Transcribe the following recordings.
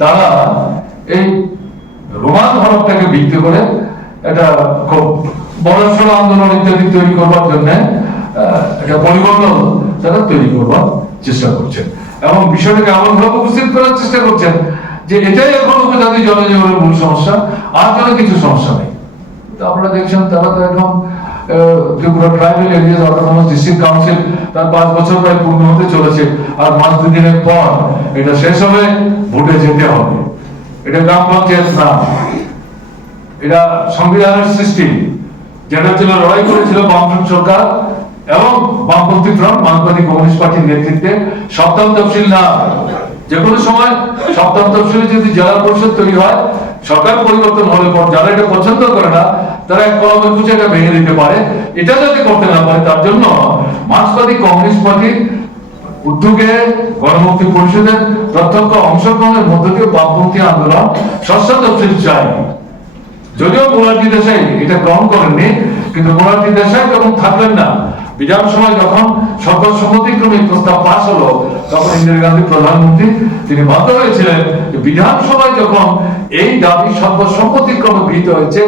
তারা এই রোমান হরফটাকে ভিত্তি করে একটা খুব বড়সড় আন্দোলন ইত্যাদি তৈরি করবার জন্য একটা পরিবর্তন তারা তৈরি করবার চেষ্টা করছেন এবং বিষয়টাকে এমন ভাবে উপস্থিত করার চেষ্টা করছেন যে এটাই এখন উপজাতি জনজীবনের মূল সমস্যা, আর কোনো কিছু সমস্যা নেই। তো আপনারা দেখছেন তারা তো এখন Tripura tribal areas autonomous district council তার 5 বছর প্রায় পূর্ণ হতে চলেছে, আর মাস 2 দিনের পর এটা শেষ হবে, ভোটে যেতে হবে। এটা গ্রাম পঞ্চায়েত না, এটা সংবিধানের সৃষ্টি, যেটা ছিল লড়াই করেছিল বামফ্রন্ট সরকার এবং বামপন্থী ফ্রন্ট মার্কসবাদী কমিউনিস্ট পার্টির নেতৃত্বে। সপ্তম তফসিল না, যে কোনো সময় সপ্তম তফসিলে যদি জেলা পরিষদ তৈরি হয়, সরকার পরিবর্তন হলে পর যারা এটা পছন্দ করে না তারা এক কলমের কুচে এটা ভেঙে দিতে পারে। এটা যদি করতে না পারে তার জন্য মার্কসবাদী কমিউনিস্ট পার্টির উদ্যোগে গণমুক্তি পরিষদের প্রত্যক্ষ অংশগ্রহণের মধ্য দিয়ে বামপন্থী আন্দোলন ষষ্ঠ তফসিল চাই। যদিও মোরারজি দেশাই এটা গ্রহণ করেননি, কিন্তু মোরারজি দেশাই যখন থাকলেন না, বিধানসভায় যখন সর্বসম্মতিক্রমে প্রস্তাব পাস হলো, তখন ইন্দিরা গান্ধী প্রধানমন্ত্রী তিনি বাধ্য হয়েছিলেন বিধানসভায় যখন এই দাবি সর্বসম্মতিক্রমে গৃহীত হয়েছে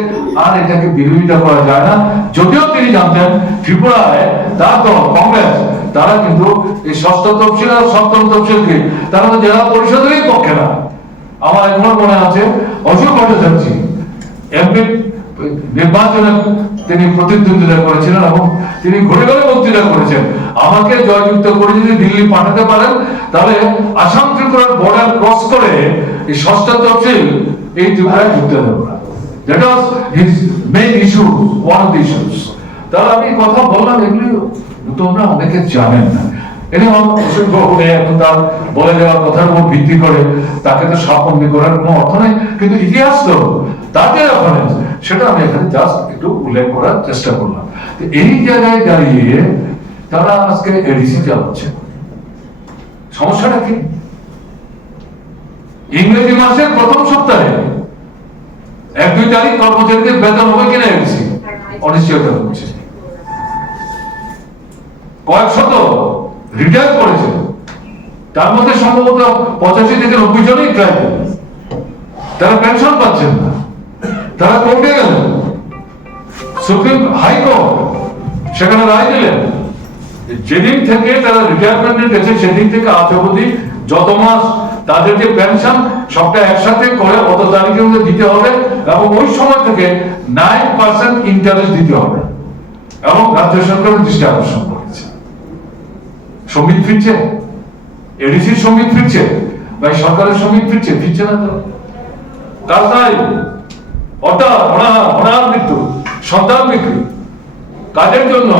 আর এটাকে বিরোধিতা করা যায় না। যদিও তিনি জানতেন ত্রিপুরায় তার দল কংগ্রেস তারা কিন্তু এই ষষ্ঠ তফসিল আর সপ্তম তফসিলকে তারা তো জেলা পরিষদেরই পক্ষে না। আমার এখনো মনে আছে অশোক ভট্টাচার্য এমপি নির্বাচনে তিনি প্রতিদ্বন্দ্বিতা করেছিলেন এবং তিনি ঘুরে ঘুরে বক্তৃতা করেছেন, আমাকে জয়যুক্ত করে যদি দিল্লি পাঠাতে পারেন তাহলে আসাম ত্রিপুরার বর্ডার ক্রস করে এই ষষ্ঠ তফসিল এই ত্রিপুরায় ঢুকতে দেবো না। That was his main issue, one of the issues. তাহলে আমি কথা বললাম, এগুলি তোমরা অনেকে জানেন না। এখন তার বলে দেওয়ার কথার উপর ভিত্তি করে তাকে তো সাপন্দি করার কোনো অর্থ নেই, কিন্তু ইতিহাস তো তাদের ওখানে সেটা আমি এখানে জাস্ট একটু উল্লেখ করার চেষ্টা করলাম। এই জায়গায় দাঁড়িয়ে তারা আজকে এডিসি চালাচ্ছে। সমস্যাটা কি? ইংরেজি মাসের প্রথম সপ্তাহে 1-2 তারিখ কর্মচারীদের বেতন হবে কিনা এডিসি অনিশ্চয়তা হচ্ছে। কয়েক শত রিটায়ার করেছে, তার মধ্যে সম্ভবত 85 থেকে 90 জনই ট্রাইবাল। তারা পেনশন পাচ্ছেন না, তারা কোর্টে গেলেন, সুপ্রিম হাইকোর্ট সেখানে রায় দিলেন যেদিন থেকে তারা রিটায়ারমেন্টে গেছে সেদিন থেকে আজ অবধি যত মাস তাদের যে পেনশন সবটা একসাথে করে অত তারিখের মধ্যে দিতে হবে এবং ওই সময় থেকে 9% ইন্টারেস্ট দিতে হবে এবং রাজ্য সরকারের দৃষ্টি আকর্ষণ করেছে। শ্রমিক ফিরছে, এডিসির শ্রমিক ফিরছে, ভাই সরকারের শ্রমিক ফিরছে, ফিরছে না তো। কাজ নাই, অনাহার মৃত্যু, সন্তান বিক্রি। কাজের জন্য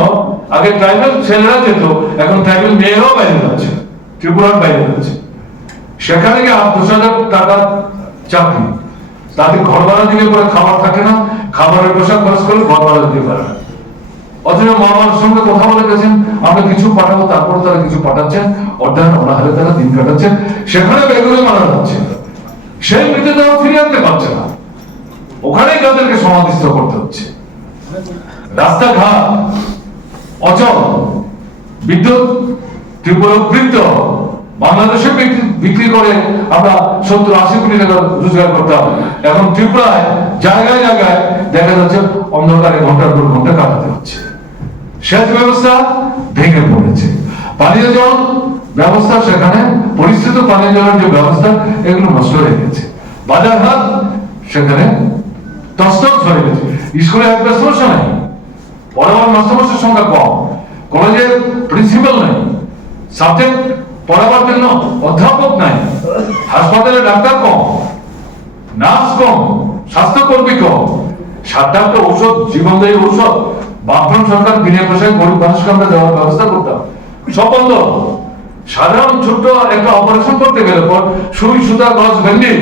আগে ট্রাইবাল ছেলেরা যেত, এখন ট্রাইবাল মেয়েরাও বাইরে যাচ্ছে, ত্রিপুরার বাইরে যাচ্ছে। সেখানে গিয়ে 8-10,000 টাকার চাকরি, তাদের ঘর ভাড়া দিলে পরে খাবার থাকে না, খাবারের পোশাক খরচ করে ঘর ভাড়া দিতে পারে না। অথচ মামার সঙ্গে কথা বলে গেছেন আমরা কিছু পাঠাবো, তারপরে তারা কিছু পাঠাচ্ছেন, অর্ধায়ন অনাহারে তারা দিন কাটাচ্ছেন। সেখানে বেগুনে মারা যাচ্ছে, সেই মৃতদেহ ফিরিয়ে আনতে পারছে না, ওখানেই তাদেরকে সমাধিস্থ করতে হচ্ছে। রাস্তাঘাট অচল, বিদ্যুৎ ত্রিপুরা বৃদ্ধ, বাংলাদেশে বিক্রি করে আমরা 70-80 কোটি টাকা রোজগার করতাম, এখন ত্রিপুরায় জায়গায় জায়গায় দেখা যাচ্ছে অন্ধকারে ঘন্টার পর ঘন্টা কাটাতে হচ্ছে। সেচ ব্যবস্থা ভেঙে পড়েছে, পানীয় জল ব্যবস্থা সেখানে পরিস্থিত পানীয় জলের যে ব্যবস্থা এগুলো নষ্ট হয়ে গেছে। বাজারঘাট সেখানে তস্তক হয়ে গেছে, স্কুলে একটা সমস্যা নেই, পড়াবার মাস্টারমশাইয়ের সংখ্যা কম, কলেজের প্রিন্সিপাল নেই, সাবজেক্ট পড়াবার জন্য অধ্যাপক নাই, হাসপাতালে ডাক্তার কম, নার্স কম, স্বাস্থ্যকর্মী কম, 7টা ঔষধ, জীবনদায়ী ঔষধ বামফ্রন্ট সরকার বিনা পয়সায় গরিব মানুষকে আমরা দেওয়ার ব্যবস্থা করতাম, সব বন্ধ। সাধারণ ছোট্ট একটা অপারেশন করতে গেলে পর সুই সুতা গজ ব্যান্ডেজ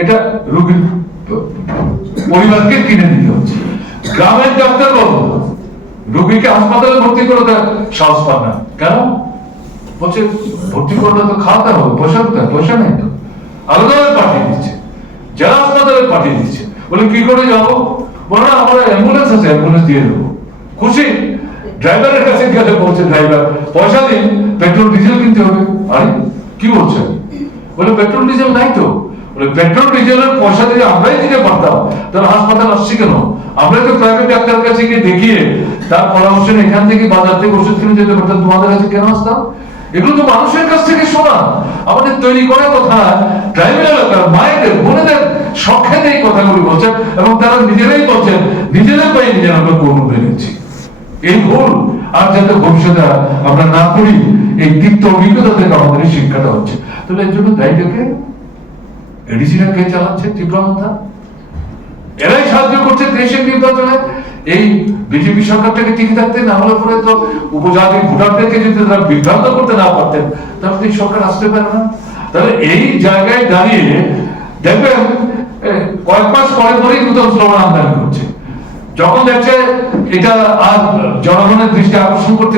এটা রোগীর পরিবারকে কিনে দিতে হচ্ছে। গ্রামের ডাক্তার বলবো রোগীকে হাসপাতালে ভর্তি করতে সাহস পান না, কেন? বলছে ভর্তি করলে তো খাওয়াতে হবে, পয়সা কোথায়? পয়সা নেই তো, আলাদাভাবে পাঠিয়ে দিচ্ছে, জেলা হাসপাতালে পাঠিয়ে দিচ্ছে। বলে কি করে যাবো? বলে আমার অ্যাম্বুলেন্স আছে, অ্যাম্বুলেন্স দিয়ে দেবো। খুশি, ড্রাইভারের কাছে গেলে বলছে ড্রাইভার পয়সা দিন, পেট্রোল ডিজেল কিনতে হবে। আরে কি বলছেন? বলে পেট্রোল ডিজেল নাই তো। বলে পেট্রোল ডিজেলের পয়সা যদি আমরাই দিতে পারতাম তাহলে হাসপাতাল আসছি কেন? আমরা তো প্রাইভেট ডাক্তার কাছে গিয়ে দেখিয়ে তার পরামর্শ এখান থেকে বাজার থেকে ওষুধ কিনে যেতে পারতাম, তোমাদের কাছে কেন আসতাম? এগুলো তো মানুষের কাছ থেকে শোনা, আমাদের তৈরি করা কথা। ট্রাইবেল এলাকার মায়েদের বোনেদের শখের এই কথাগুলি বলছেন এবং তারা নিজেরাই বলছেন নিজেদের পাই নিজেরা আমরা গৌরব পেয়েছি। এই ভুল আর যাতে ভবিষ্যতে আমরা না করি, এই তিক্ত অভিজ্ঞতা থেকে আমাদের এই শিক্ষাটা হচ্ছে। তাহলে এর জন্য দায়িত্বকে এডিসিরা কে চালাচ্ছে? তীব্রমাত্রা এরাই সাহায্য করছে দেশের নির্বাচনে এই বিজেপি সরকারটাকে টিকে থাকতে। না হলে পরে তো উপজাতি ভোটারদেরকে যদি তারা বিভ্রান্ত করতে না পারতেন তাহলে এই সরকার আসতে পারে না। তাহলে এই জায়গায় দাঁড়িয়ে দেখবেন কয়েক মাস পরে পরেই নতুন স্লোগান আমদানি করছে, যখন দেখছে এটা আর জনগণের দৃষ্টি আকর্ষণ করতে